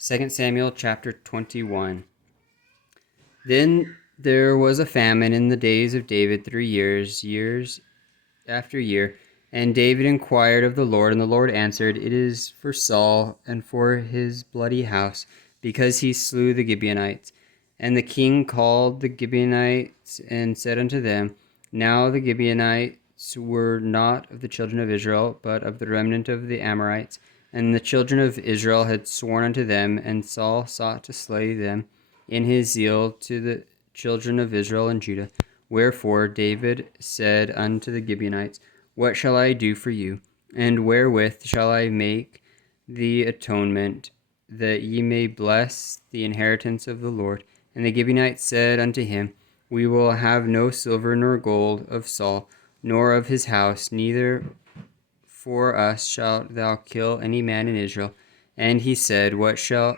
2 Samuel chapter 21. Then there was a famine in the days of David 3 years, years after year. And David inquired of the Lord, and the Lord answered, It is for Saul and for his bloody house, because he slew the Gibeonites. And the king called the Gibeonites and said unto them, Now the Gibeonites were not of the children of Israel, but of the remnant of the Amorites. And the children of Israel had sworn unto them, and Saul sought to slay them in his zeal to the children of Israel and Judah. Wherefore David said unto the Gibeonites, What shall I do for you? And wherewith shall I make the atonement, that ye may bless the inheritance of the Lord? And the Gibeonites said unto him, We will have no silver nor gold of Saul, nor of his house, neither for us shalt thou kill any man in Israel. And he said, What shall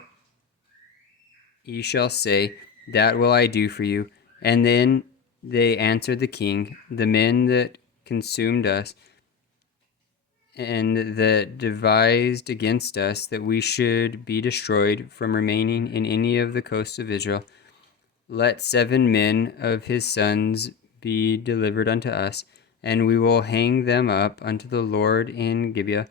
ye shall say, that will I do for you. And then they answered the king, The men that consumed us, and that devised against us that we should be destroyed from remaining in any of the coasts of Israel, let 7 men of his sons be delivered unto us, and we will hang them up unto the Lord in Gibeah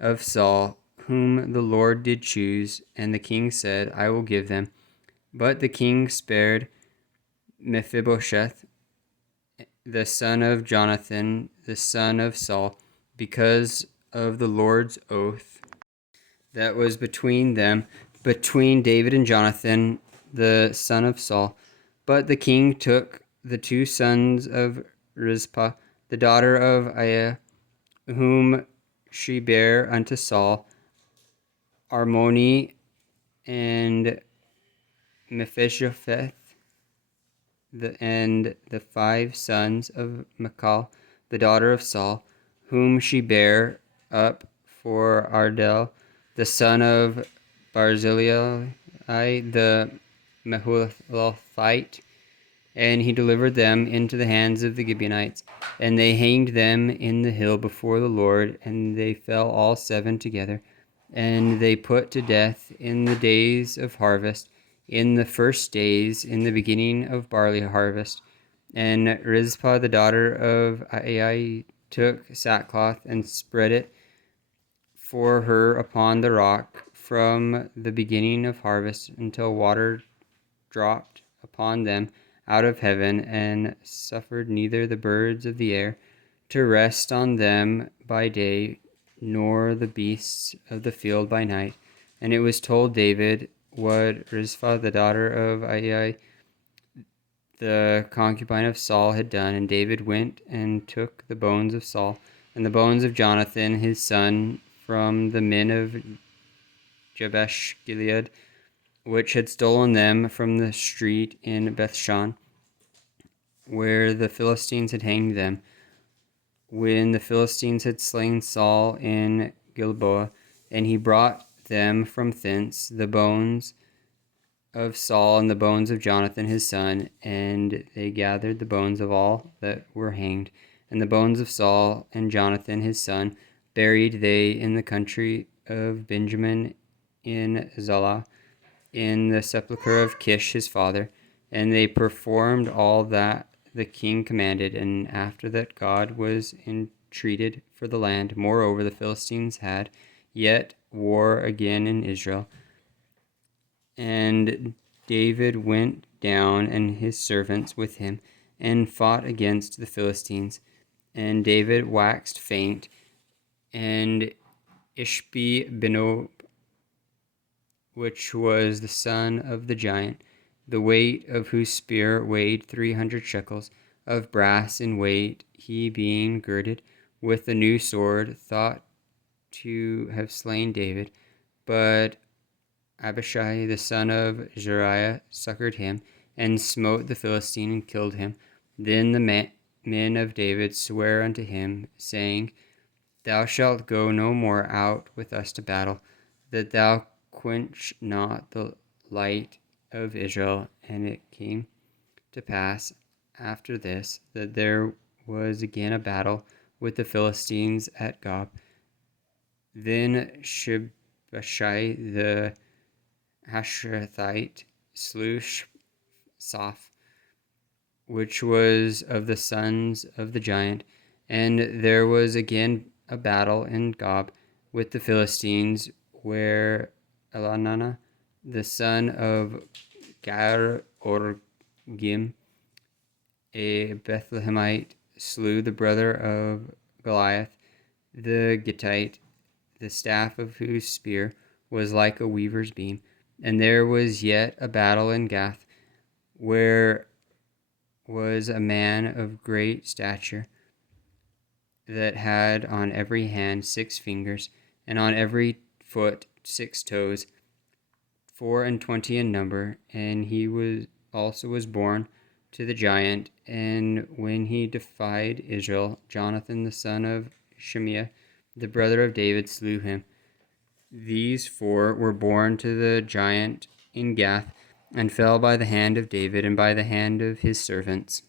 of Saul, whom the Lord did choose. And the king said, I will give them. But the king spared Mephibosheth, the son of Jonathan, the son of Saul, because of the Lord's oath that was between them, between David and Jonathan, the son of Saul. But the king took the 2 sons of Rizpah, the daughter of Aiah, whom she bare unto Saul, Armoni and Mephibosheth, and the 5 sons of Michal, the daughter of Saul, whom she bare up for Ardel, the son of Barzillai, the Mehulathite, and he delivered them into the hands of the Gibeonites. And they hanged them in the hill before the Lord, and they fell all 7 together. And they put to death in the days of harvest, in the first days, in the beginning of barley harvest. And Rizpah the daughter of Aiah took sackcloth and spread it for her upon the rock from the beginning of harvest until water dropped upon them out of heaven, and suffered neither the birds of the air to rest on them by day, nor the beasts of the field by night. And it was told David what Rizpah the daughter of Aiah, the concubine of Saul, had done. And David went and took the bones of Saul and the bones of Jonathan his son from the men of Jabesh Gilead, which had stolen them from the street in Bethshan, where the Philistines had hanged them, when the Philistines had slain Saul in Gilboa. And he brought them from thence, the bones of Saul and the bones of Jonathan his son, and they gathered the bones of all that were hanged, and the bones of Saul and Jonathan his son buried they in the country of Benjamin in Zelah, in the sepulchre of Kish his father. And they performed all that the king commanded. And after that God was entreated for the land. Moreover, the Philistines had yet war again in Israel. And David went down, and his servants with him, and fought against the Philistines. And David waxed faint, and Ishbi-benob, which was the son of the giant, the weight of whose spear weighed 300 shekels of brass in weight, he being girded with a new sword, thought to have slain David. But Abishai the son of Zeruiah succored him, and smote the Philistine, and killed him. Then the men of David sware unto him, saying, Thou shalt go no more out with us to battle, that thou quench not the light of Israel. And it came to pass after this, that there was again a battle with the Philistines at Gob. Then Shibashai the Hashrathite slew Soph, which was of the sons of the giant. And there was again a battle in Gob with the Philistines, where Elhanan, the son of Gar Orgim, a Bethlehemite, slew the brother of Goliath, the Gittite, the staff of whose spear was like a weaver's beam. And there was yet a battle in Gath, where was a man of great stature, that had on every hand 6 fingers, and on every foot 6 toes, 24 in number. And he was born to the giant. And when he defied Israel, Jonathan the son of Shemiah, the brother of David, slew him. These 4 were born to the giant in Gath, and fell by the hand of David and by the hand of his servants.